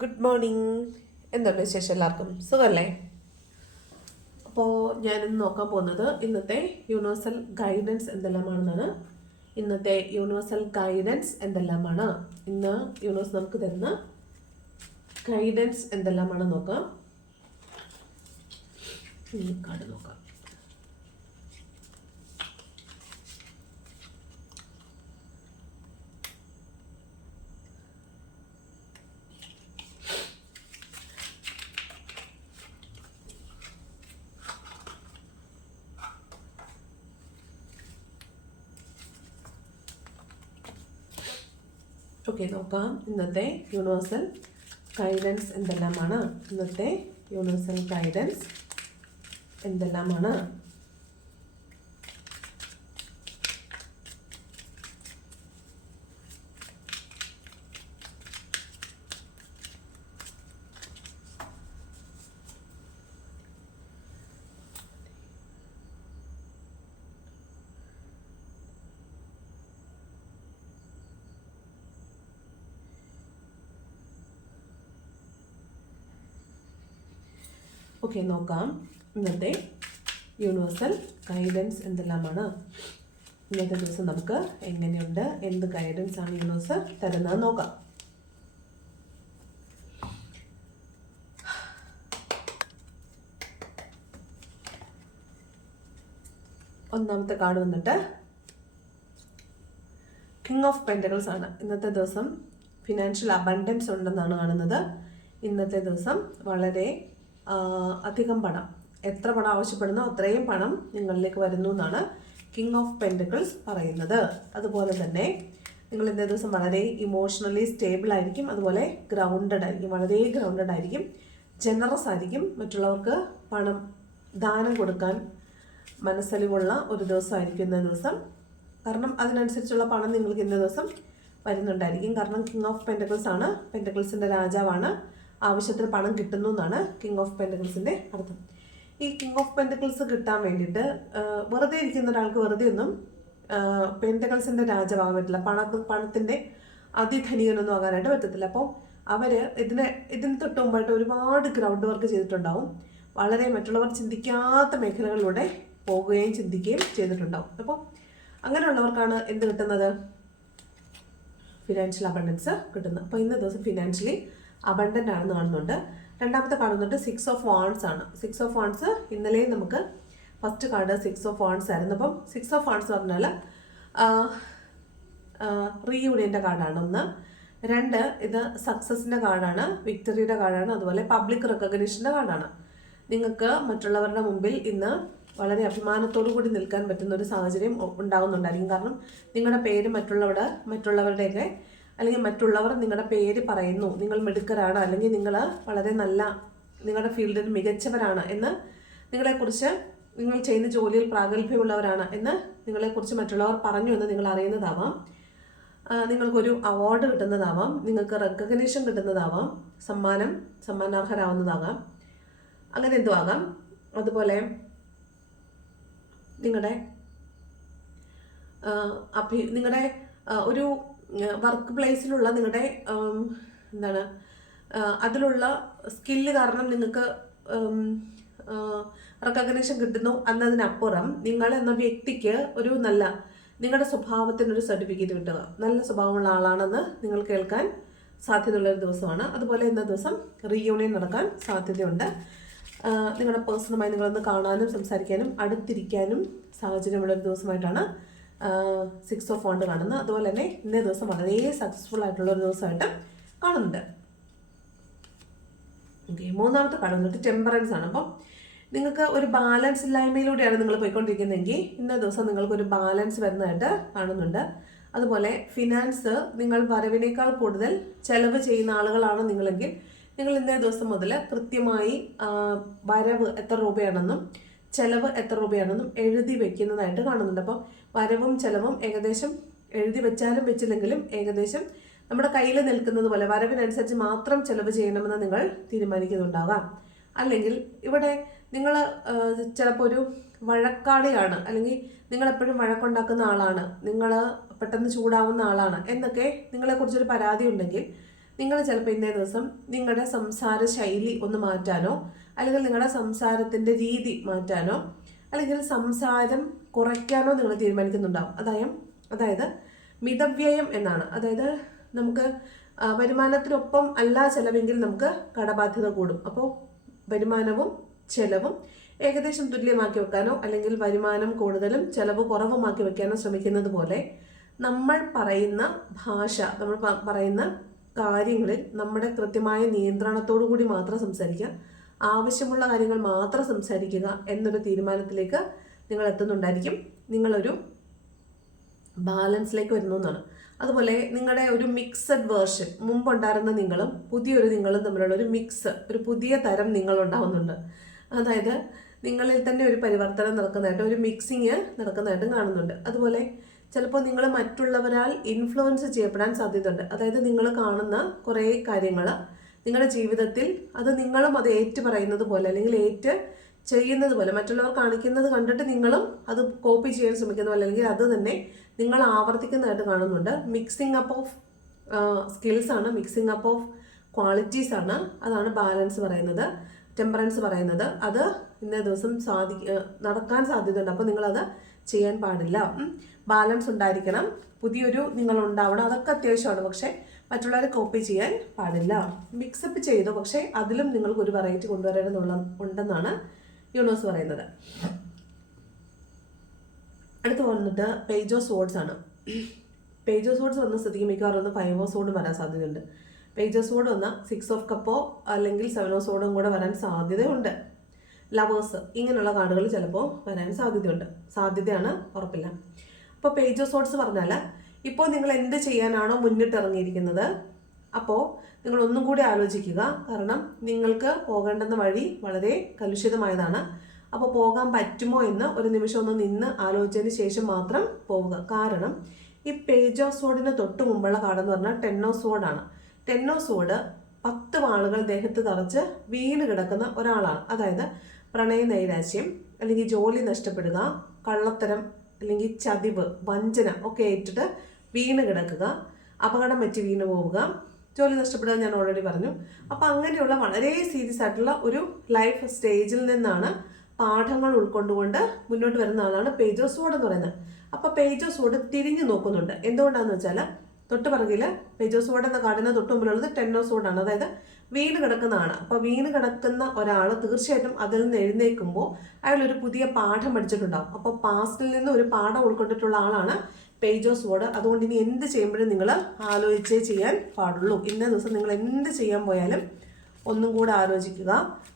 Good morning എന്തുണ്ട് വിശേഷം എല്ലാവർക്കും? സുഖമല്ലേ അപ്പോൾ ഞാനിന്ന് നോക്കാൻ പോകുന്നത് ഇന്നത്തെ യൂണിവേഴ്സൽ ഗൈഡൻസ് എന്തെല്ലാമാണെന്നാണ്. ഇന്നത്തെ യൂണിവേഴ്സൽ ഗൈഡൻസ് എന്തെല്ലാമാണ്? ഇന്ന് യൂണിവേഴ്സ് നമുക്ക് തരുന്ന ഗൈഡൻസ് എന്തെല്ലാമാണ് നോക്കാം. കാർഡ് നോക്കാം. ഓക്കെ നോക്കാം. ഇന്നത്തെ യൂണിവേഴ്സൽ ഗൈഡൻസ് എന്തെല്ലാമാണ്? ഇന്നത്തെ യൂണിവേഴ്സൽ ഗൈഡൻസ് എന്തെല്ലാമാണ്? ഓക്കെ നോക്കാം. ഇന്നത്തെ യൂണിവേഴ്സൽ ഗൈഡൻസ് എന്തെല്ലാമാണ്? ഇന്നത്തെ ദിവസം നമുക്ക് എങ്ങനെയുണ്ട്? എന്ത് ഗൈഡൻസ് ആണ് യൂണിവേഴ്സ് തരുന്നത് നോക്കാം. ഒന്നാമത്തെ കാർഡ് വന്നിട്ട് കിങ് ഓഫ് പെന്റകൾസ് ആണ്. ഇന്നത്തെ ദിവസം ഫിനാൻഷ്യൽ അബണ്ടൻസ് ഉണ്ടെന്നാണ് കാണുന്നത്. ഇന്നത്തെ ദിവസം വളരെ അധികം പണം. എത്ര പണം ആവശ്യപ്പെടുന്നോ അത്രയും പണം നിങ്ങളിലേക്ക് വരുന്നു എന്നാണ് കിങ് ഓഫ് പെൻഡിക്കിൾസ് പറയുന്നത്. അതുപോലെ തന്നെ നിങ്ങൾ ഇന്നേ ദിവസം വളരെ ഇമോഷണലി സ്റ്റേബിൾ ആയിരിക്കും. അതുപോലെ ഗ്രൗണ്ടഡ് ആയിരിക്കും. വളരെ ഗ്രൗണ്ടഡ് ആയിരിക്കും. ജനറസ് ആയിരിക്കും. മറ്റുള്ളവർക്ക് പണം ദാനം കൊടുക്കാൻ മനസ്സലിവുള്ള ഒരു ദിവസമായിരിക്കും ഇന്ന ദിവസം. കാരണം അതിനനുസരിച്ചുള്ള പണം നിങ്ങൾക്ക് ഇന്ന ദിവസം വരുന്നുണ്ടായിരിക്കും. കാരണം കിങ് ഓഫ് പെന്റക്കിൾസ് ആണ്. പെന്റക്കിൾസിന്റെ രാജാവാണ്. ആവശ്യത്തിന് പണം കിട്ടുന്നു എന്നാണ് കിങ് ഓഫ് പെന്റക്കിൾസിന്റെ അർത്ഥം. ഈ കിങ് ഓഫ് പെന്റക്കിൾസ് കിട്ടാൻ വേണ്ടിയിട്ട് വെറുതെ ഇരിക്കുന്ന ഒരാൾക്ക് വെറുതെ ഒന്നും പെന്റക്കിൾസിന്റെ രാജാവാകാൻ പറ്റില്ല. പണ പണത്തിന്റെ അതിധനികനൊന്നും ആകാനായിട്ട് പറ്റത്തില്ല. അപ്പോൾ അവർ ഇതിനെ ഇതിന് തൊട്ട് മുമ്പായിട്ട് ഒരുപാട് ഗ്രൗണ്ട് വർക്ക് ചെയ്തിട്ടുണ്ടാവും. വളരെ മറ്റുള്ളവർ ചിന്തിക്കാത്ത മേഖലകളിലൂടെ പോകുകയും ചിന്തിക്കുകയും ചെയ്തിട്ടുണ്ടാവും. അപ്പോൾ അങ്ങനെയുള്ളവർക്കാണ് എന്ത് കിട്ടുന്നത്? ഫിനാൻഷ്യൽ അബണ്ടൻസ് കിട്ടുന്നത്. അപ്പോൾ ഇന്ന ദിവസം ഫിനാൻഷ്യലി അബണ്ടന്റ് ആണെന്ന് കാണുന്നുണ്ട്. രണ്ടാമത്തെ കാണുന്നുണ്ട് സിക്സ് ഓഫ് വാൺസ് ആണ്. സിക്സ് ഓഫ് വാൺസ് ഇന്നലെയും നമുക്ക് first card six of wands ആയിരുന്നു. അപ്പം സിക്സ് ഓഫ് വാൺസ് പറഞ്ഞാൽ റീയൂണിയന്റെ കാർഡാണ് ഒന്ന്. രണ്ട് ഇത് സക്സസിന്റെ കാർഡാണ് വിക്ടറിയുടെ കാർഡാണ് അതുപോലെ പബ്ലിക് റെക്കഗ്നീഷന്റെ കാർഡാണ് നിങ്ങൾക്ക് മറ്റുള്ളവരുടെ മുമ്പിൽ ഇന്ന് വളരെ അഭിമാനത്തോടു കൂടി നിൽക്കാൻ പറ്റുന്ന ഒരു സാഹചര്യം ഉണ്ടാകുന്നുണ്ടായിരിക്കും. കാരണം നിങ്ങളുടെ പേര് മറ്റുള്ളവരുടെ മറ്റുള്ളവരുടെയൊക്കെ അല്ലെങ്കിൽ മറ്റുള്ളവർ നിങ്ങളുടെ പേര് പറയുന്നു നിങ്ങൾ മിടുക്കരാണ് അല്ലെങ്കിൽ നിങ്ങൾ വളരെ നല്ല നിങ്ങളുടെ ഫീൽഡിൽ മികച്ചവരാണ് എന്ന് നിങ്ങളെക്കുറിച്ച് നിങ്ങൾ ചെയ്യുന്ന ജോലിയിൽ പ്രാഗൽഭ്യമുള്ളവരാണ് എന്ന് നിങ്ങളെക്കുറിച്ച് മറ്റുള്ളവർ പറഞ്ഞു എന്ന് നിങ്ങൾ അറിയുന്നതാവാം. നിങ്ങൾക്കൊരു അവാർഡ് കിട്ടുന്നതാവാം നിങ്ങൾക്ക് റെക്കഗ്നേഷൻ കിട്ടുന്നതാവാം സമ്മാനം സമ്മാനാർഹരാവുന്നതാകാം. അങ്ങനെ എന്തോ ആകാം. അതുപോലെ നിങ്ങളുടെ അഭി നിങ്ങളുടെ ഒരു വർക്ക് പ്ലേസിലുള്ള നിങ്ങളുടെ എന്താണ് അതിലുള്ള സ്കില്ല് കാരണം നിങ്ങൾക്ക് റെക്കഗ്നേഷൻ കിട്ടുന്നു എന്നതിനപ്പുറം നിങ്ങൾ എന്ന വ്യക്തിക്ക് ഒരു നല്ല നിങ്ങളുടെ സ്വഭാവത്തിനൊരു സർട്ടിഫിക്കറ്റ് കിട്ടുക. നല്ല സ്വഭാവമുള്ള ആളാണെന്ന് നിങ്ങൾ കേൾക്കാൻ സാധ്യതയുള്ള ഒരു ദിവസമാണ്. അതുപോലെ ഇന്ന ദിവസം റീയൂണിയൻ നടക്കാൻ സാധ്യതയുണ്ട്. നിങ്ങളുടെ പേഴ്സണുമായി നിങ്ങളൊന്ന് കാണാനും സംസാരിക്കാനും അടുത്തിരിക്കാനും സാഹചര്യമുള്ളൊരു ദിവസമായിട്ടാണ് സിക്സ് ഓഫ് വണ്ട് കാണുന്നു. അതുപോലെ തന്നെ ഇന്നേ ദിവസം വളരെ സക്സസ്ഫുൾ ആയിട്ടുള്ള ഒരു ദിവസമായിട്ട് കാണുന്നുണ്ട്. ഓക്കെ മൂന്നാമത്തെ കാർഡ് വന്നിട്ട് ടെമ്പറൻസ് ആണ്. അപ്പം നിങ്ങൾക്ക് ഒരു ബാലൻസ് ഇല്ലായ്മയിലൂടെയാണ് നിങ്ങൾ പോയിക്കൊണ്ടിരിക്കുന്നതെങ്കിൽ ഇന്ന ദിവസം നിങ്ങൾക്ക് ഒരു ബാലൻസ് വരുന്നതായിട്ട് കാണുന്നുണ്ട്. അതുപോലെ ഫിനാൻസ് നിങ്ങൾ വരവിനേക്കാൾ കൂടുതൽ ചെലവ് ചെയ്യുന്ന ആളുകളാണ് നിങ്ങളെങ്കിൽ നിങ്ങൾ ഇന്നേ ദിവസം മുതൽ കൃത്യമായി വരവ് എത്ര രൂപയാണെന്നും ചെലവ് എത്ര രൂപയാണെന്നും എഴുതി വെക്കുന്നതായിട്ട് കാണുന്നുണ്ട്. അപ്പോൾ വരവും ചിലവും ഏകദേശം എഴുതി വെച്ചാലും വെച്ചില്ലെങ്കിലും ഏകദേശം നമ്മുടെ കയ്യിൽ നിൽക്കുന്നത് പോലെ വരവിനനുസരിച്ച് മാത്രം ചിലവ് ചെയ്യണമെന്ന് നിങ്ങൾ തീരുമാനിക്കുന്നുണ്ടാകാം അല്ലെങ്കിൽ ഇവിടെ നിങ്ങൾ ചിലപ്പോൾ ഒരു വഴക്കാളിയാണ് അല്ലെങ്കിൽ നിങ്ങൾ എപ്പോഴും വഴക്കുണ്ടാക്കുന്ന ആളാണ് നിങ്ങൾ പെട്ടെന്ന് ചൂടാവുന്ന ആളാണ് എന്നൊക്കെ നിങ്ങളെക്കുറിച്ചൊരു പരാതി ഉണ്ടെങ്കിൽ നിങ്ങൾ ചിലപ്പോൾ ഇന്നേ ദിവസം നിങ്ങളുടെ സംസാര ശൈലി ഒന്ന് മാറ്റാനോ അല്ലെങ്കിൽ നിങ്ങളുടെ സംസാരത്തിന്റെ രീതി മാറ്റാനോ അല്ലെങ്കിൽ സംസാരം കുറയ്ക്കാനോ നിങ്ങൾ തീരുമാനിക്കുന്നുണ്ടാവും. അതായത് അതായത് മിതവ്യയം എന്നാണ്. അതായത് നമുക്ക് വരുമാനത്തിനൊപ്പം അല്ല ചെലവെങ്കിൽ നമുക്ക് കടബാധ്യത കൂടും. അപ്പോൾ വരുമാനവും ചെലവും ഏകദേശം തുല്യമാക്കി വെക്കാനോ അല്ലെങ്കിൽ വരുമാനം കൂടുതലും ചെലവ് കുറവുമാക്കി വെക്കാനോ ശ്രമിക്കുന്നത് പോലെ നമ്മൾ പറയുന്ന ഭാഷ നമ്മൾ പറയുന്ന കാര്യങ്ങളിൽ നമ്മുടെ കൃത്യമായ നിയന്ത്രണത്തോടു കൂടി മാത്രം സംസാരിക്കുക. ആവശ്യമുള്ള കാര്യങ്ങൾ മാത്രം സംസാരിക്കുക എന്നൊരു തീരുമാനത്തിലേക്ക് നിങ്ങൾ എത്തുന്നുണ്ടായിരിക്കും. നിങ്ങളൊരു ബാലൻസിലേക്ക് വരുന്നു എന്നാണ്. അതുപോലെ നിങ്ങളുടെ ഒരു മിക്സഡ് വേർഷൻ മുമ്പുണ്ടായിരുന്ന നിങ്ങളും പുതിയൊരു നിങ്ങളും തമ്മിലുള്ള ഒരു മിക്സ് ഒരു പുതിയ തരം നിങ്ങൾ ഉണ്ടാവുന്നുണ്ട് അതായത് നിങ്ങളിൽ തന്നെ ഒരു പരിവർത്തനം നടക്കുന്നതായിട്ട് ഒരു മിക്സിങ് നടക്കുന്നതായിട്ടും കാണുന്നുണ്ട്. അതുപോലെ ചിലപ്പോൾ നിങ്ങൾ മറ്റുള്ളവരാൽ ഇൻഫ്ലുവൻസ് ചെയ്യപ്പെടാൻ സാധ്യതയുണ്ട്. അതായത് നിങ്ങൾ കാണുന്ന കുറേ കാര്യങ്ങൾ നിങ്ങളുടെ ജീവിതത്തിൽ അത് നിങ്ങളും അത് ഏറ്റു പറയുന്നത് പോലെ അല്ലെങ്കിൽ ഏറ്റ് ചെയ്യുന്നത് പോലെ മറ്റുള്ളവർ കാണിക്കുന്നത് കണ്ടിട്ട് നിങ്ങളും അത് കോപ്പി ചെയ്യാൻ ശ്രമിക്കുന്ന പോലെ അല്ലെങ്കിൽ അത് തന്നെ നിങ്ങൾ ആവർത്തിക്കുന്നതായിട്ട് കാണുന്നുണ്ട്. മിക്സിംഗ് അപ്പ് ഓഫ് സ്കിൽസ് ആണ്. മിക്സിംഗ് അപ്പ് ഓഫ് ക്വാളിറ്റീസ് ആണ്. അതാണ് ബാലൻസ് പറയുന്നത് ടെമ്പറൻസ് പറയുന്നത്. അത് ഇന്നേ ദിവസം സാധി നടക്കാൻ സാധ്യതയുണ്ട്. അപ്പോൾ നിങ്ങളത് ചെയ്യാൻ പാടില്ല. ബാലൻസ് ഉണ്ടായിരിക്കണം. പുതിയൊരു നിങ്ങൾ ഉണ്ടാവണം അതൊക്കെ അത്യാവശ്യമാണ്. പക്ഷേ മറ്റുള്ളവരെ കോപ്പി ചെയ്യാൻ പാടില്ല. മിക്സപ്പ് ചെയ്തു. പക്ഷേ അതിലും നിങ്ങൾക്ക് ഒരു വെറൈറ്റി കൊണ്ടുവരാനുള്ള ഉണ്ടെന്നാണ് യൂണോസ് പറയുന്നത്. അടുത്ത് വന്നിട്ട് പേജ് സോഡ്സ് ആണ്. പേജ് സോഡ്സ് വന്ന സ്ഥിതിക്ക് മിക്കവാറും ഒന്ന് ഫൈവ് ഓഫ് സോഡും വരാൻ സാധ്യതയുണ്ട്. പേജ് സോഡ് വന്നാൽ സിക്സ് ഓഫ് കപ്പോ അല്ലെങ്കിൽ സെവൻ ഓഫ് സോഡും കൂടെ വരാൻ സാധ്യതയുണ്ട്. ലവേഴ്സ് ഇങ്ങനെയുള്ള കാർഡുകൾ ചിലപ്പോൾ വരാൻ സാധ്യതയുണ്ട്. സാധ്യതയാണ് ഉറപ്പില്ല. അപ്പോൾ പേജ് ഓഫ് സോഡ്സ് പറഞ്ഞാൽ ഇപ്പോൾ നിങ്ങൾ എന്ത് ചെയ്യാനാണോ മുന്നിട്ടിറങ്ങിയിരിക്കുന്നത്? അപ്പോൾ നിങ്ങൾ ഒന്നും കൂടി ആലോചിക്കുക. കാരണം നിങ്ങൾക്ക് പോകേണ്ടുന്ന വഴി വളരെ കലുഷിതമായതാണ്. അപ്പോൾ പോകാൻ പറ്റുമോ എന്ന് ഒരു നിമിഷം ഒന്ന് നിന്ന് ആലോചിച്ചതിന് ശേഷം മാത്രം പോവുക. കാരണം ഈ പേജ് ഓഫ് സോഡിന് തൊട്ട് മുമ്പുള്ള കാർഡെന്ന് പറഞ്ഞാൽ ഓഫ് സോഡാണ് ഓഫ് സോഡ് പത്ത് വാളുകൾ ദേഹത്ത് തറച്ച് വീണ് കിടക്കുന്ന ഒരാളാണ്. അതായത് പ്രണയ നൈരാശ്യം അല്ലെങ്കിൽ ജോലി നഷ്ടപ്പെടുക കള്ളത്തരം അല്ലെങ്കിൽ ചതിവ് വഞ്ചന ഒക്കെ ഏറ്റിട്ട് വീണ് കിടക്കുക അപകടം പറ്റി വീണ് പോവുക ജോലി നഷ്ടപ്പെടുക ഞാൻ ഓൾറെഡി പറഞ്ഞു. അപ്പം അങ്ങനെയുള്ള വളരെ സീരിയസ് ആയിട്ടുള്ള ഒരു ലൈഫ് സ്റ്റേജിൽ നിന്നാണ് പാഠങ്ങൾ ഉൾക്കൊണ്ടുകൊണ്ട് മുന്നോട്ട് വരുന്ന ആളാണ് പേജോസ് സോഡ് എന്ന് പറയുന്നത്. അപ്പോൾ പേജ് ഓഫ് സോഡ് തിരിഞ്ഞു നോക്കുന്നുണ്ട്. എന്തുകൊണ്ടാണെന്ന് വെച്ചാൽ തൊട്ട് പറകിൽ പേജ് ഓഫ് സോഡ് എന്ന കാർഡിന് തൊട്ട് മുമ്പിലുള്ളത് ഓഫ് സോഡാണ് അതായത് വീണ് കിടക്കുന്നതാണ്. അപ്പോൾ വീണ് കിടക്കുന്ന ഒരാൾ തീർച്ചയായിട്ടും അതിൽ നിന്ന് എഴുന്നേൽക്കുമ്പോൾ അയാൾ ഒരു പുതിയ പാഠം പഠിച്ചിട്ടുണ്ടാവും. അപ്പോൾ പാസ്റ്റിൽ നിന്ന് ഒരു പാഠം ഉൾക്കൊണ്ടിട്ടുള്ള ആളാണ് പേജ് ഓഫ് സോഡ് അതുകൊണ്ട് ഇനി എന്ത് ചെയ്യുമ്പോഴും നിങ്ങൾ ആലോചിച്ചേ ചെയ്യാൻ പാടുള്ളൂ. ഇന്ന ദിവസം നിങ്ങൾ എന്ത് ചെയ്യാൻ പോയാലും ഒന്നും കൂടെ ആലോചിക്കുക.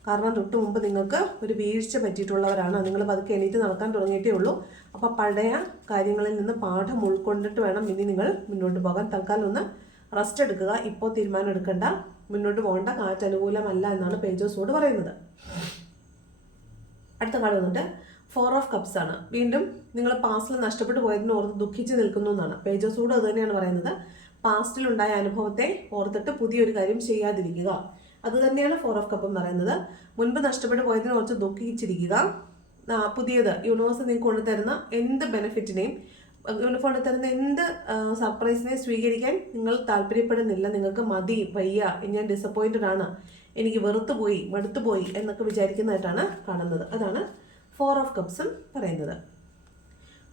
കാരണം തൊട്ട് മുമ്പ് നിങ്ങൾക്ക് ഒരു വീഴ്ച പറ്റിയിട്ടുള്ളവരാണ്. നിങ്ങൾ പതുക്കെ എണീറ്റ് നടക്കാൻ തുടങ്ങിയിട്ടേ ഉള്ളൂ. അപ്പോൾ പഴയ കാര്യങ്ങളിൽ നിന്ന് പാഠം ഉൾക്കൊണ്ടിട്ട് വേണം ഇനി നിങ്ങൾ മുന്നോട്ട് പോകാൻ. തൽക്കാലം ഒന്ന് റെസ്റ്റ് എടുക്കുക. ഇപ്പോൾ തീരുമാനം എടുക്കേണ്ട. മുന്നോട്ട് പോകേണ്ട. കാറ്റ് അനുകൂലമല്ല എന്നാണ് പേജോസോട് പറയുന്നത്. അടുത്ത കാർഡ് വന്നിട്ട് ഫോർ ഓഫ് കപ്സ് ആണ്. വീണ്ടും നിങ്ങൾ പാസ്റ്റിൽ നഷ്ടപ്പെട്ടു പോയതിനെ ഓർത്ത് ദുഃഖിച്ച് നിൽക്കുന്നു എന്നാണ്. പേജോസോട് അത് തന്നെയാണ് പറയുന്നത്. പാസ്റ്റിൽ ഉണ്ടായ അനുഭവത്തെ ഓർത്തിട്ട് പുതിയൊരു കാര്യം ചെയ്യാതിരിക്കുക. അത് തന്നെയാണ് ഫോർ ഓഫ് കപ്പ് എന്ന് പറയുന്നത്. മുൻപ് നഷ്ടപ്പെട്ടു പോയതിനെ ഓർത്ത് ദുഃഖിച്ചിരിക്കുക. പുതിയത് യൂണിവേഴ്സ് നിങ്ങൾക്ക് കൊണ്ടുതരുന്ന എന്ത് ബെനിഫിറ്റിനെയും യൂണിഫോം തരുന്ന എന്ത് സർപ്രൈസിനെ സ്വീകരിക്കാൻ നിങ്ങൾ താല്പര്യപ്പെടുന്നില്ല. നിങ്ങൾക്ക് മതി വയ്യ ഞാൻ ഡിസപ്പോയിന്റഡ് ആണ്. എനിക്ക് വെറുത്തുപോയി മടുത്തുപോയി മടുത്തു പോയി എന്നൊക്കെ വിചാരിക്കുന്നതായിട്ടാണ് കാണുന്നത്. അതാണ് ഫോർ ഓഫ് കപ്സും പറയുന്നത്.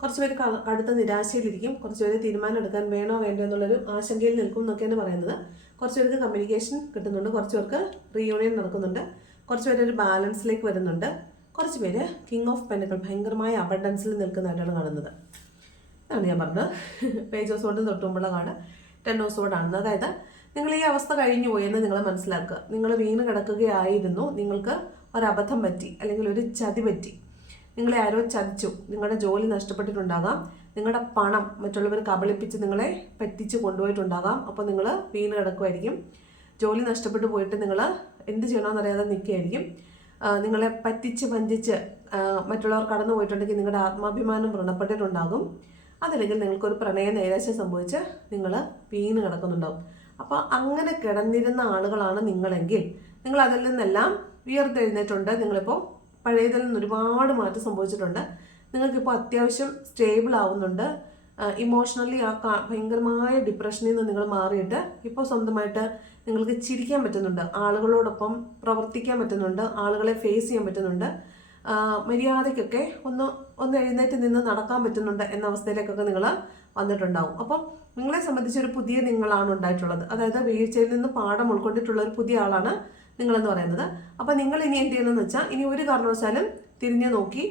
കുറച്ച് പേര് കടുത്ത നിരാശയിലിരിക്കും. കുറച്ച് പേര് തീരുമാനം എടുക്കാൻ വേണോ വേണ്ടോ എന്നുള്ളൊരു ആശങ്കയിൽ നിൽക്കും എന്നൊക്കെയാണ് പറയുന്നത്. കുറച്ച് പേർക്ക് കമ്മ്യൂണിക്കേഷൻ കിട്ടുന്നുണ്ട്. കുറച്ച് പേർക്ക് റീയൂണിയൻ നടക്കുന്നുണ്ട്. കുറച്ച് പേര് ഒരു ബാലൻസിലേക്ക് വരുന്നുണ്ട്. കുറച്ച് പേര് കിങ് ഓഫ് പെന്നുകൾ ഭയങ്കരമായ അബണ്ടൻസിൽ നിൽക്കുന്നതായിട്ടാണ് കാണുന്നത്. അതാണ് ഞാൻ പറഞ്ഞത്. പേജ് ഓസോട് തൊട്ടുമുമ്പുള്ള കാർഡ് ടെൻ ഓസോടാണ് അതായത് നിങ്ങൾ ഈ അവസ്ഥ കഴിഞ്ഞു പോയെന്ന് നിങ്ങൾ മനസ്സിലാക്കുക. നിങ്ങൾ വീണ് കിടക്കുകയായിരുന്നു. നിങ്ങൾക്ക് ഒരബദ്ധം പറ്റി അല്ലെങ്കിൽ ഒരു ചതി പറ്റി. നിങ്ങളെ ആരോ ചതിച്ചു. നിങ്ങളുടെ ജോലി നഷ്ടപ്പെട്ടിട്ടുണ്ടാകാം. നിങ്ങളുടെ പണം മറ്റുള്ളവർ കബളിപ്പിച്ച് നിങ്ങളെ പറ്റിച്ച് കൊണ്ടുപോയിട്ടുണ്ടാകാം. അപ്പോൾ നിങ്ങൾ വീണ് കിടക്കുമായിരിക്കും. ജോലി നഷ്ടപ്പെട്ടു പോയിട്ട് നിങ്ങൾ എന്ത് ചെയ്യണമെന്നറിയാതെ നിൽക്കുകയായിരിക്കും. നിങ്ങളെ പറ്റിച്ച് വഞ്ചിച്ച് മറ്റുള്ളവർ കടന്നു പോയിട്ടുണ്ടെങ്കിൽ നിങ്ങളുടെ ആത്മാഭിമാനം വ്രണപ്പെട്ടിട്ടുണ്ടാകും. അതല്ലെങ്കിൽ നിങ്ങൾക്കൊരു പ്രണയ നൈരാശ്യം സംഭവിച്ച് നിങ്ങൾ വീണ് കിടക്കുന്നുണ്ടാകും അപ്പോൾ അങ്ങനെ കിടന്നിരുന്ന ആളുകളാണ് നിങ്ങളെങ്കിൽ നിങ്ങൾ അതിൽ നിന്നെല്ലാം ഉയർത്തെഴുന്നേറ്റുണ്ട് നിങ്ങളിപ്പോൾ പഴയതിൽ നിന്ന് ഒരുപാട് മാറ്റം സംഭവിച്ചിട്ടുണ്ട്. നിങ്ങൾക്കിപ്പോൾ അത്യാവശ്യം സ്റ്റേബിൾ ആവുന്നുണ്ട്. ഇമോഷണലി ആ ഭയങ്കരമായ ഡിപ്രഷനിൽ നിന്ന് നിങ്ങൾ മാറിയിട്ട് ഇപ്പോൾ സ്വന്തമായിട്ട് നിങ്ങൾക്ക് ചിരിക്കാൻ പറ്റുന്നുണ്ട്. ആളുകളോടൊപ്പം പ്രവർത്തിക്കാൻ പറ്റുന്നുണ്ട്. ആളുകളെ ഫേസ് ചെയ്യാൻ പറ്റുന്നുണ്ട്. മര്യാദയ്ക്കൊക്കെ ഒന്ന് ഒന്ന് എഴുന്നേറ്റ് നിന്ന് നടക്കാൻ പറ്റുന്നുണ്ട് എന്ന അവസ്ഥയിലേക്കൊക്കെ നിങ്ങൾ വന്നിട്ടുണ്ടാവും. അപ്പം നിങ്ങളെ സംബന്ധിച്ച് ഒരു പുതിയ നിങ്ങളാണ് ഉണ്ടായിട്ടുള്ളത്. അതായത് വീഴ്ചയിൽ നിന്ന് പാഠം ഉൾക്കൊണ്ടിട്ടുള്ള ഒരു പുതിയ ആളാണ് നിങ്ങളെന്ന് പറയുന്നത്. അപ്പോൾ നിങ്ങൾ ഇനി എന്ത് ചെയ്യണമെന്ന് വെച്ചാൽ ഇനി ഒരു കാരണവശാലും തിരിഞ്ഞു നോക്കി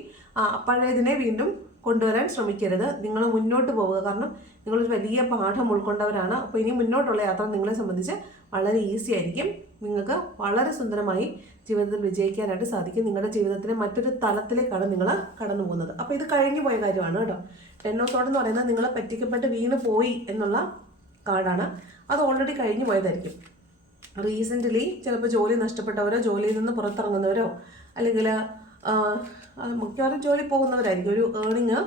പഴയതിനെ വീണ്ടും കൊണ്ടുവരാൻ ശ്രമിക്കരുത്. നിങ്ങൾ മുന്നോട്ട് പോവുക. കാരണം നിങ്ങളൊരു വലിയ പാഠം ഉൾക്കൊണ്ടവരാണ്. അപ്പോൾ ഇനി മുന്നോട്ടുള്ള യാത്ര നിങ്ങളെ സംബന്ധിച്ച് വളരെ ഈസി ആയിരിക്കും. നിങ്ങൾക്ക് വളരെ സുന്ദരമായി ജീവിതത്തിൽ വിജയിക്കാനായിട്ട് സാധിക്കും. നിങ്ങളുടെ ജീവിതത്തിലെ മറ്റൊരു തലത്തിലേക്കാണ് നിങ്ങൾ കടന്നു പോകുന്നത്. അപ്പോൾ ഇത് കഴിഞ്ഞു പോയ കാര്യമാണ് കേട്ടോ. ടെന്നോസോഡ് എന്ന് പറയുന്നത് നിങ്ങളെ പറ്റിക്കപ്പെട്ട് വീണ് പോയി എന്നുള്ള കാർഡാണ്. അത് ഓൾറെഡി കഴിഞ്ഞു പോയതായിരിക്കും. റീസെന്റ്ലി ചിലപ്പോൾ ജോലി നഷ്ടപ്പെട്ടവരോ ജോലിയിൽ നിന്ന് പുറത്തിറങ്ങുന്നവരോ അല്ലെങ്കിൽ മിക്കവാറും ജോലി പോകുന്നവരായിരിക്കും. ഒരു ഏണിങ്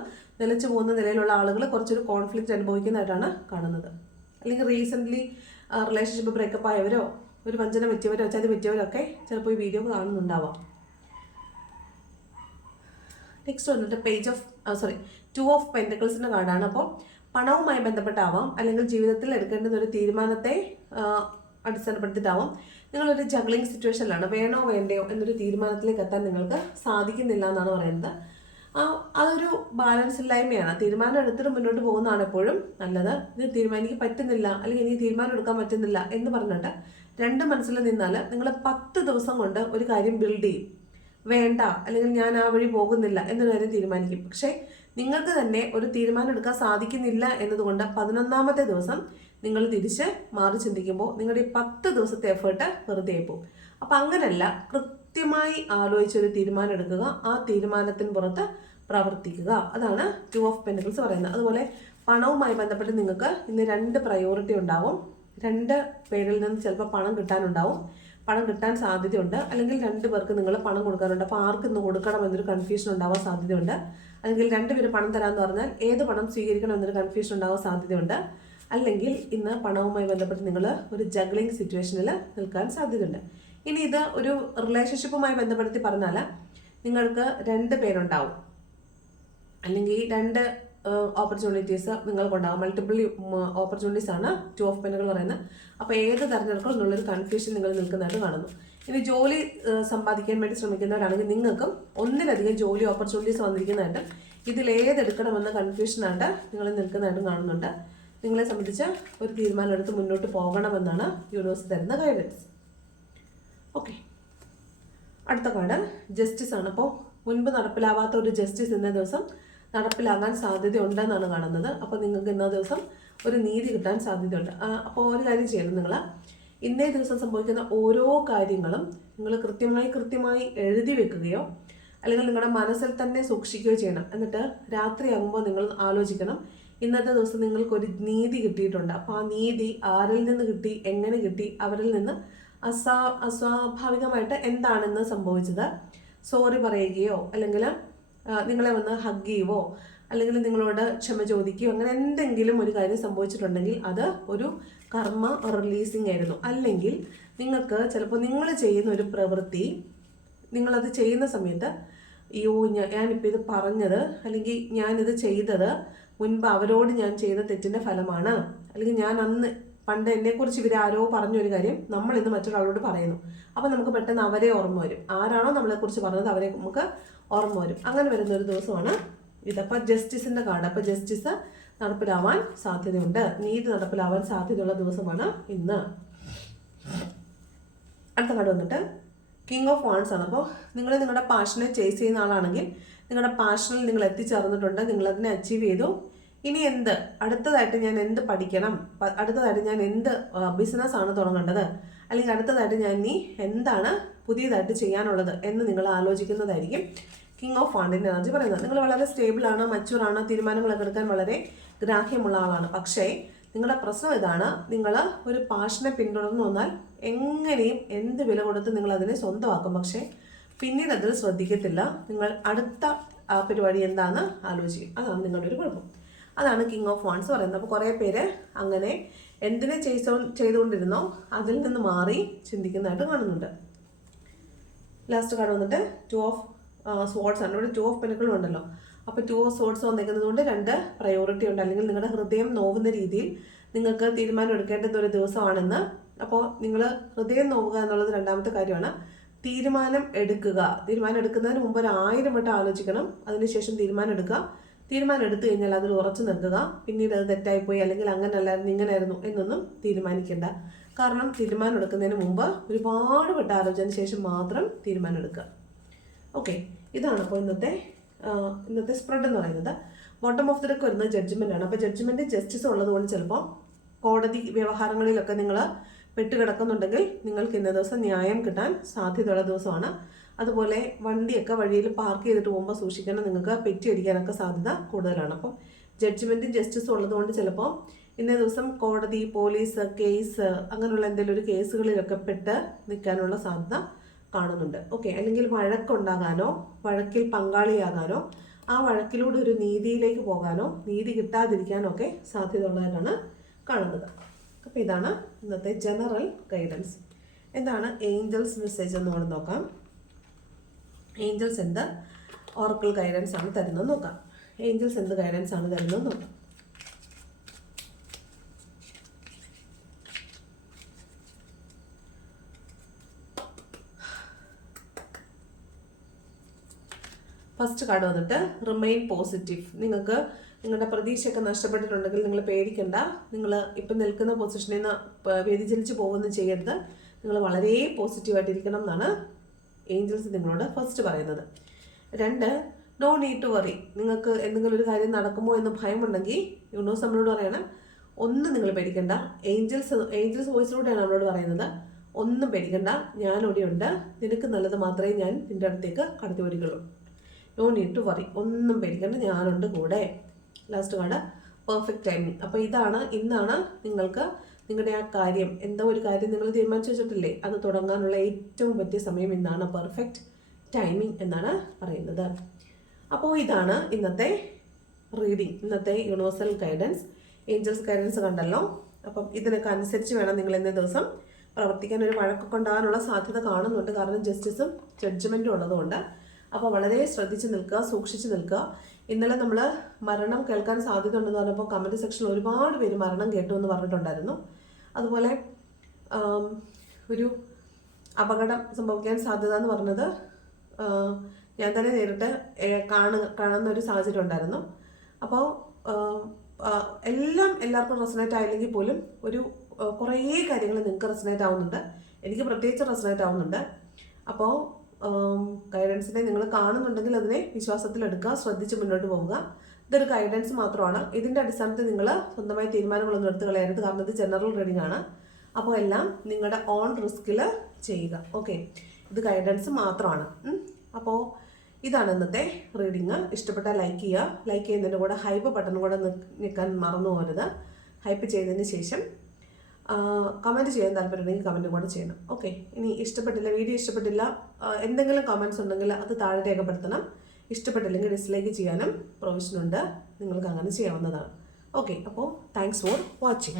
നിലച്ചു പോകുന്ന നിലയിലുള്ള ആളുകൾ കുറച്ചൊരു കോൺഫ്ലിക്റ്റ് അനുഭവിക്കുന്നതായിട്ടാണ് കാണുന്നത്. അല്ലെങ്കിൽ റീസെന്റ്ലി റിലേഷൻഷിപ്പ് ബ്രേക്കപ്പ് ആയവരോ ഒരു വഞ്ചന പറ്റിയവരോ ചതി പറ്റിയവരോ ഒക്കെ ചിലപ്പോൾ ഈ വീഡിയോ കാണുന്നുണ്ടാവാം. നെക്സ്റ്റ് വന്നിട്ട് page of sorry two of പെന്റക്കിൾസിന്റെ കാർഡാണ്. അപ്പോൾ പണവുമായി ബന്ധപ്പെട്ടാവാം അല്ലെങ്കിൽ ജീവിതത്തിൽ എടുക്കേണ്ടുന്ന ഒരു തീരുമാനത്തെ അടിസ്ഥാനപ്പെടുത്തിയിട്ടാവാം നിങ്ങളൊരു ജഗ്ലിംഗ് സിറ്റുവേഷനിലാണ് വേണോ വേണ്ടയോ എന്നൊരു തീരുമാനത്തിലേക്ക് എത്താൻ നിങ്ങൾക്ക് സാധിക്കുന്നില്ല എന്നാണ് പറയുന്നത്. ആ അതൊരു ബാലൻസ് ഇല്ലായ്മയാണ്. തീരുമാനം എടുത്തിട്ട് മുന്നോട്ട് പോകുന്നതാണ് എപ്പോഴും നല്ലത്. ഇത് തീരുമാനം എനിക്ക് പറ്റുന്നില്ല അല്ലെങ്കിൽ എനിക്ക് തീരുമാനം എടുക്കാൻ പറ്റുന്നില്ല എന്ന് പറഞ്ഞിട്ട് രണ്ട് മനസ്സിൽ നിന്നാൽ നിങ്ങൾ പത്ത് ദിവസം കൊണ്ട് ഒരു കാര്യം ബിൽഡ് ചെയ്യും. വേണ്ട അല്ലെങ്കിൽ ഞാൻ ആ വഴി പോകുന്നില്ല എന്നൊരു കാര്യം തീരുമാനിക്കും. പക്ഷേ നിങ്ങൾക്ക് തന്നെ ഒരു തീരുമാനം എടുക്കാൻ സാധിക്കുന്നില്ല എന്നതുകൊണ്ട് പതിനൊന്നാമത്തെ ദിവസം നിങ്ങൾ തിരിച്ച് മാറി ചിന്തിക്കുമ്പോൾ നിങ്ങളുടെ ഈ പത്ത് ദിവസത്തെ എഫേർട്ട് വെറുതെ പോകും. അപ്പം അങ്ങനെയല്ല കൃത്യമായി ആലോചിച്ചൊരു തീരുമാനം എടുക്കുക ആ തീരുമാനത്തിന് പുറത്ത് പ്രവർത്തിക്കുക. അതാണ് ടു ഓഫ് പെന്റിക്കിൾസ് പറയുന്നത്. അതുപോലെ പണവുമായി ബന്ധപ്പെട്ട് നിങ്ങൾക്ക് ഇന്ന് രണ്ട് പ്രയോറിറ്റി ഉണ്ടാവും. രണ്ട് പേരിൽ നിന്ന് ചിലപ്പോൾ പണം കിട്ടാനുണ്ടാവും. പണം കിട്ടാൻ സാധ്യതയുണ്ട്. അല്ലെങ്കിൽ രണ്ട് പേർക്ക് നിങ്ങൾ പണം കൊടുക്കാനുണ്ട്. അപ്പോൾ ആർക്ക് ഇന്ന് കൊടുക്കണം എന്നൊരു കൺഫ്യൂഷൻ ഉണ്ടാവാൻ സാധ്യതയുണ്ട്. അല്ലെങ്കിൽ രണ്ടുപേര് പണം തരാമെന്ന് പറഞ്ഞാൽ ഏത് പണം സ്വീകരിക്കണം എന്നൊരു കൺഫ്യൂഷൻ ഉണ്ടാവാൻ സാധ്യതയുണ്ട്. അല്ലെങ്കിൽ ഇന്ന് പണവുമായി ബന്ധപ്പെട്ട് നിങ്ങൾ ഒരു ജഗ്ലിംഗ് സിറ്റുവേഷനിൽ നിൽക്കാൻ സാധ്യതയുണ്ട്. ഇനി ഇത് ഒരു റിലേഷൻഷിപ്പുമായി ബന്ധപ്പെടുത്തി പറഞ്ഞാൽ നിങ്ങൾക്ക് രണ്ട് പേരുണ്ടാവും. അല്ലെങ്കിൽ രണ്ട് ഓപ്പർച്യൂണിറ്റീസ് നിങ്ങൾക്കുണ്ടാകും മൾട്ടിപ്പിൾ ഓപ്പർച്യൂണിറ്റീസ് ആണ് ടു ഓഫ് പെനുകൾ പറയുന്നത്. അപ്പോൾ ഏത് തിരഞ്ഞെടുക്കണം എന്നുള്ളൊരു കൺഫ്യൂഷൻ നിങ്ങൾ നിൽക്കുന്നതായിട്ട് കാണുന്നു. ഇനി ജോലി സമ്പാദിക്കാൻ വേണ്ടി ശ്രമിക്കുന്നവരാണെങ്കിൽ നിങ്ങൾക്കും ഒന്നിലധികം ജോലി ഓപ്പർച്യൂണിറ്റീസ് വന്നിരിക്കുന്നതായിട്ട് ഇതിൽ ഏതെടുക്കണമെന്ന കൺഫ്യൂഷനായിട്ട് നിങ്ങൾ നിൽക്കുന്നതായിട്ടും കാണുന്നുണ്ട്. നിങ്ങളെ സംബന്ധിച്ച് ഒരു തീരുമാനമെടുത്ത് മുന്നോട്ട് പോകണമെന്നാണ് യൂണിവേഴ്സ് തരുന്ന ഗൈഡൻസ് ഓക്കെ അടുത്ത കാർഡ് ജസ്റ്റിസ് ആണ്. അപ്പോൾ മുൻപ് നടപ്പിലാവാത്ത ഒരു ജസ്റ്റിസ് ഇന്നേ ദിവസം നടപ്പിലാകാൻ സാധ്യതയുണ്ടെന്നാണ് കാണുന്നത്. അപ്പോൾ നിങ്ങൾക്ക് ഇന്നേ ദിവസം ഒരു നീതി കിട്ടാൻ സാധ്യതയുണ്ട്. അപ്പോൾ ഒരു കാര്യം ചെയ്യണം നിങ്ങൾ ഇന്നേ ദിവസം സംഭവിക്കുന്ന ഓരോ കാര്യങ്ങളും നിങ്ങൾ കൃത്യമായി കൃത്യമായി എഴുതി വെക്കുകയോ അല്ലെങ്കിൽ നിങ്ങളുടെ മനസ്സിൽ തന്നെ സൂക്ഷിക്കുകയോ ചെയ്യണം. എന്നിട്ട് രാത്രിയാകുമ്പോൾ നിങ്ങൾ ആലോചിക്കണം ഇന്നത്തെ ദിവസം നിങ്ങൾക്കൊരു നീതി കിട്ടിയിട്ടുണ്ട്. അപ്പോൾ ആ നീതി ആരിൽ നിന്ന് കിട്ടി എങ്ങനെ കിട്ടി അവരിൽ നിന്ന് അസാ അസ്വാഭാവികമായിട്ട് എന്താണെന്ന് സംഭവിച്ചത്? സോറി പറയുകയോ അല്ലെങ്കിൽ നിങ്ങളെ വന്ന് ഹഗ് ചെയ്യുവോ അല്ലെങ്കിൽ നിങ്ങളോട് ക്ഷമ ചോദിക്കുകയോ അങ്ങനെ എന്തെങ്കിലും ഒരു കാര്യം സംഭവിച്ചിട്ടുണ്ടെങ്കിൽ അത് ഒരു കർമ്മ റിലീസിങ് ആയിരുന്നു. അല്ലെങ്കിൽ നിങ്ങൾക്ക് ചിലപ്പോൾ നിങ്ങൾ ചെയ്യുന്ന ഒരു പ്രവൃത്തി നിങ്ങളത് ചെയ്യുന്ന സമയത്ത് അയ്യോ ഞാനിപ്പോൾ ഇത് പറഞ്ഞത് അല്ലെങ്കിൽ ഞാനിത് ചെയ്തത് മുൻപ് അവരോട് ഞാൻ ചെയ്ത തെറ്റിന്റെ ഫലമാണ്. അല്ലെങ്കിൽ ഞാൻ അന്ന് പണ്ട് എന്നെക്കുറിച്ച് ഇവർ ആരോ പറഞ്ഞൊരു കാര്യം നമ്മൾ ഇന്ന് മറ്റൊരാളോട് പറയുന്നു. അപ്പോൾ നമുക്ക് പെട്ടെന്ന് അവരെ ഓർമ്മ വരും. ആരാണോ നമ്മളെക്കുറിച്ച് പറഞ്ഞത് അവരെ നമുക്ക് ഓർമ്മ വരും. അങ്ങനെ വരുന്ന ഒരു ദിവസമാണ് ഇതപ്പോൾ ജസ്റ്റിസിന്റെ കാർഡ്. അപ്പോൾ ജസ്റ്റിസ് നടപ്പിലാവാൻ സാധ്യതയുണ്ട്. നീതി നടപ്പിലാവാൻ സാധ്യതയുള്ള ദിവസമാണ് ഇന്ന്. അടുത്ത കാർഡ് വന്നിട്ട് കിങ് ഓഫ് വാൺസ് ആണ്. അപ്പോൾ നിങ്ങൾ നിങ്ങളുടെ പാഷനെ ചേസ് ചെയ്യുന്ന ആളാണെങ്കിൽ നിങ്ങളുടെ പാഷനിൽ നിങ്ങൾ എത്തിച്ചേർന്നിട്ടുണ്ട്. നിങ്ങൾ അതിനെ അച്ചീവ് ചെയ്തു. ഇനി എന്ത്? അടുത്തതായിട്ട് ഞാൻ എന്ത് പഠിക്കണം? അടുത്തതായിട്ട് ഞാൻ എന്ത് ബിസിനസ് ആണ് തുടങ്ങേണ്ടത്? അല്ലെങ്കിൽ അടുത്തതായിട്ട് ഞാൻ ഇനി എന്താണ് പുതിയതായിട്ട് ചെയ്യാനുള്ളത് എന്ന് നിങ്ങൾ ആലോചിക്കുന്നതായിരിക്കും കിങ് ഓഫ് ഫണ്ടിന്റെ എനർജി പറയുന്നത്. നിങ്ങൾ വളരെ സ്റ്റേബിൾ ആണ് തീരുമാനങ്ങളൊക്കെ എടുക്കാൻ വളരെ ഗ്രാഹ്യമുള്ള ആളാണ്. പക്ഷേ നിങ്ങളുടെ പ്രശ്നം ഇതാണ്. നിങ്ങൾ ഒരു പാഷനെ പിന്തുടർന്നു വന്നാൽ എങ്ങനെയും എന്ത് വില കൊടുത്ത് നിങ്ങൾ അതിനെ സ്വന്തമാക്കും. പക്ഷേ പിന്നീട് അതിൽ ശ്രദ്ധിക്കത്തില്ല. നിങ്ങൾ അടുത്ത പരിപാടി എന്താണെന്ന് ആലോചിക്കും. അതാണ് നിങ്ങളുടെ ഒരു കുഴപ്പം. അതാണ് കിങ് ഓഫ് വാൺസ് പറയുന്നത്. അപ്പോൾ കുറേ പേര് അങ്ങനെ എന്തിനെ ചെയ്തോ ചെയ്തുകൊണ്ടിരുന്നോ അതിൽ നിന്ന് മാറി ചിന്തിക്കുന്നതായിട്ട് കാണുന്നുണ്ട്. ലാസ്റ്റ് കാർഡ് വന്നിട്ട് ടു ഓഫ് സ്പോർട്സ് ആണ്. ഇവിടെ ടു ഓഫ് പെനുക്കളും ഉണ്ടല്ലോ. അപ്പോൾ ടു ഓഫ് സോഡ്സ് വന്നിരിക്കുന്നത് കൊണ്ട് രണ്ട് പ്രയോറിറ്റി ഉണ്ട്. അല്ലെങ്കിൽ നിങ്ങളുടെ ഹൃദയം നോവുന്ന രീതിയിൽ നിങ്ങൾക്ക് തീരുമാനം എടുക്കേണ്ടുന്ന ഒരു ദിവസമാണെന്ന്. അപ്പോൾ നിങ്ങൾ ഹൃദയം നോവുക എന്നുള്ളത് രണ്ടാമത്തെ കാര്യമാണ്. തീരുമാനം എടുക്കുക. തീരുമാനം എടുക്കുന്നതിന് മുമ്പ് ഒരു ആയിരം വട്ടം ആലോചിക്കണം. അതിനുശേഷം തീരുമാനം എടുക്കുക. തീരുമാനം എടുത്തു കഴിഞ്ഞാൽ അതിൽ ഉറച്ചു നിർത്തുക പിന്നീട് അത് തെറ്റായിപ്പോയി അല്ലെങ്കിൽ അങ്ങനെ അല്ലായിരുന്നു ഇങ്ങനെയായിരുന്നു എന്നൊന്നും തീരുമാനിക്കേണ്ട. കാരണം തീരുമാനം എടുക്കുന്നതിന് മുമ്പ് ഒരുപാട് വട്ട ആലോചന ശേഷം മാത്രം തീരുമാനം എടുക്കുക. ഓക്കെ ഇതാണ് അപ്പോൾ ഇന്നത്തെ ഇന്നത്തെ സ്പ്രെഡ് എന്ന് പറയുന്നത്. ബോട്ടം ഓഫ് ദ ഡെക്ക് വരുന്നത് ജഡ്ജ്മെന്റ് ആണ്. അപ്പോൾ ജഡ്ജ്മെന്റ് ജസ്റ്റിസ് ഉള്ളതുകൊണ്ട് ചിലപ്പോൾ കോടതി വ്യവഹാരങ്ങളിലൊക്കെ നിങ്ങൾ പെട്ടുകിടക്കുന്നുണ്ടെങ്കിൽ നിങ്ങൾക്ക് ഇന്ന ദിവസം ന്യായം കിട്ടാൻ സാധ്യതയുള്ള ദിവസമാണ്. അതുപോലെ വണ്ടിയൊക്കെ വഴിയിൽ പാർക്ക് ചെയ്തിട്ട് പോകുമ്പോൾ സൂക്ഷിക്കണം നിങ്ങൾക്ക് പെറ്റി അടിക്കാനൊക്കെ സാധ്യത കൂടുതലാണ്. അപ്പം ജഡ്ജ്മെന്റും ജസ്റ്റിസും ഉള്ളതുകൊണ്ട് ചിലപ്പോൾ ഇന്നേ ദിവസം കോടതി പോലീസ് കേസ് അങ്ങനെയുള്ള എന്തെങ്കിലും ഒരു കേസുകളിലൊക്കെ പെട്ട് നിൽക്കാനുള്ള സാധ്യത കാണുന്നുണ്ട്. ഓക്കെ അല്ലെങ്കിൽ വഴക്കുണ്ടാകാനോ വഴക്കിൽ പങ്കാളിയാകാനോ ആ വഴക്കിലൂടെ ഒരു നീതിയിലേക്ക് പോകാനോ നീതി കിട്ടാതിരിക്കാനോ ഒക്കെ സാധ്യത ഉള്ളതാണ് കാണുന്നത്. അപ്പോൾ ഇതാണ് ഇന്നത്തെ ജനറൽ ഗൈഡൻസ് എന്താണ് ഏഞ്ചൽസ് മെസ്സേജ് എന്ന് നോക്കാം. ഏഞ്ചൽസ് എന്ത് ഓർക്കിൾ ഗൈഡൻസ് ആണ് തരുന്നത് നോക്കാം. ഏഞ്ചൽസ് എന്ത് ഗൈഡൻസ് ആണ് തരുന്നത് നോക്കാം. ഫസ്റ്റ് കാർഡ് വന്നിട്ട് റിമെയിൻ പോസിറ്റീവ് നിങ്ങൾക്ക് നിങ്ങളുടെ പ്രതീക്ഷയൊക്കെ നഷ്ടപ്പെട്ടിട്ടുണ്ടെങ്കിൽ നിങ്ങൾ പേടിക്കണ്ട. നിങ്ങൾ ഇപ്പം നിൽക്കുന്ന പൊസിഷനിൽ നിന്ന് വ്യതിചലിച്ച് പോകുന്നു ചെയ്യരുത്. നിങ്ങൾ വളരെ പോസിറ്റീവായിട്ടിരിക്കണം എന്നാണ് ഏഞ്ചൽസ് നിങ്ങളോട് ഫസ്റ്റ് പറയുന്നത്. രണ്ട് നോ നീഡ് ടു വറി നിങ്ങൾക്ക് എന്തെങ്കിലും ഒരു കാര്യം നടക്കുമോ എന്ന് ഭയമുണ്ടെങ്കിൽ യൂണിവേഴ്സ് നമ്മളോട് പറയണം. ഒന്നും നിങ്ങൾ പേടിക്കണ്ട. ഏഞ്ചൽസ് ഏഞ്ചൽസ് വോയിസിലൂടെയാണ് നമ്മളോട് പറയുന്നത്. ഒന്നും പേടിക്കണ്ട. ഞാൻ ഇവിടെയുണ്ട് നിനക്ക് നല്ലത് മാത്രമേ ഞാൻ നിന്റെ അടുത്തേക്ക് കടത്തി വരികയുള്ളൂ നോ നീഡ് ടു വറി ഒന്നും പേടിക്കണ്ട. ഞാനുണ്ട് കൂടെ. ലാസ്റ്റ് കാർഡ് പെർഫെക്റ്റ് ടൈമിങ് അപ്പോൾ ഇതാണ് ഇന്നാണ് നിങ്ങൾക്ക് നിങ്ങളുടെ ആ കാര്യം എന്തോ ഒരു കാര്യം നിങ്ങൾ തീരുമാനിച്ചു വെച്ചിട്ടില്ലേ? അത് തുടങ്ങാനുള്ള ഏറ്റവും പറ്റിയ സമയം ഇന്നാണ്. പെർഫെക്റ്റ് ടൈമിംഗ് എന്നാണ് പറയുന്നത്. അപ്പോൾ ഇതാണ് ഇന്നത്തെ റീഡിംഗ് ഇന്നത്തെ യൂണിവേഴ്സൽ ഗൈഡൻസ് ഏഞ്ചൽസ് ഗൈഡൻസ് കണ്ടല്ലോ. അപ്പം ഇതിനൊക്കെ അനുസരിച്ച് വേണം നിങ്ങൾ ഇന്നേ ദിവസം പ്രവർത്തിക്കാൻ. ഒരു വഴക്കൊക്കെ ഉണ്ടാകാനുള്ള സാധ്യത കാണുന്നുണ്ട്. കാരണം ജസ്റ്റിസും ജഡ്ജ്മെന്റും ഉള്ളതുകൊണ്ട്. അപ്പോൾ വളരെ ശ്രദ്ധിച്ച് നിൽക്കുക സൂക്ഷിച്ച് നിൽക്കുക. ഇന്നലെ നമ്മൾ മരണം കേൾക്കാൻ സാധ്യത ഉണ്ടെന്ന് പറഞ്ഞപ്പോൾ കമന്റ് സെക്ഷനിൽ ഒരുപാട് പേര് മരണം കേട്ടു എന്ന് പറഞ്ഞിട്ടുണ്ടായിരുന്നു. അതുപോലെ ഒരു അപകടം സംഭവിക്കാൻ സാധ്യത എന്ന് പറഞ്ഞത് ഞാൻ തന്നെ നേരിട്ട് കാണു കാണുന്ന ഒരു സാഹചര്യം ഉണ്ടായിരുന്നു. അപ്പോൾ എല്ലാം എല്ലാവർക്കും റെസനേറ്റ് ആയില്ലെങ്കിൽ പോലും ഒരു കുറേ കാര്യങ്ങൾ നിങ്ങൾക്ക് റെസനേറ്റ് ആവുന്നുണ്ട്. എനിക്ക് പ്രത്യേകിച്ച് റെസനേറ്റ് ആവുന്നുണ്ട്. അപ്പോൾ ഗൈഡൻസിനെ നിങ്ങൾ കാണുന്നുണ്ടെങ്കിൽ അതിനെ വിശ്വാസത്തിലെടുക്കുക ശ്രദ്ധിച്ച് മുന്നോട്ട് പോവുക. ഇതൊരു ഗൈഡൻസ് മാത്രമാണ്. ഇതിന്റെ അടിസ്ഥാനത്തിൽ നിങ്ങൾ സ്വന്തമായി തീരുമാനങ്ങളൊന്നും എടുത്ത് കളയരുത്. കാരണം ഇത് ജനറൽ റീഡിംഗ് ആണ്. അപ്പോൾ എല്ലാം നിങ്ങളുടെ ഓൺ റിസ്കിൽ ചെയ്യുക. ഓക്കെ ഇത് ഗൈഡൻസ് മാത്രമാണ്. അപ്പോൾ ഇതാണ് ഇന്നത്തെ റീഡിങ് ഇഷ്ടപ്പെട്ടാൽ ലൈക്ക് ചെയ്യുക. ലൈക്ക് ചെയ്യുന്നതിന്റെ കൂടെ ഹൈപ്പ് ബട്ടൺ കൂടെ നിൽക്കാൻ മറന്നു പോകരുത്. ഹൈപ്പ് ചെയ്തതിന് ശേഷം കമന്റ് ചെയ്യാൻ താല്പര്യമുണ്ടെങ്കിൽ കമന്റ് കൂടെ ചെയ്യണം. ഓക്കെ ഇനി ഇഷ്ടപ്പെട്ടില്ല വീഡിയോ ഇഷ്ടപ്പെട്ടില്ല എന്തെങ്കിലും കമന്റ്സ് ഉണ്ടെങ്കിൽ അത് താഴെ രേഖപ്പെടുത്തണം. ഇഷ്ടപ്പെട്ടില്ലെങ്കിൽ ഡിസ്ലൈക്ക് ചെയ്യാനും പ്രൊവിഷനുണ്ട്. നിങ്ങൾക്ക് അങ്ങനെ ചെയ്യാവുന്നതാണ്. ഓക്കെ അപ്പോൾ താങ്ക്സ് ഫോർ വാച്ചിങ്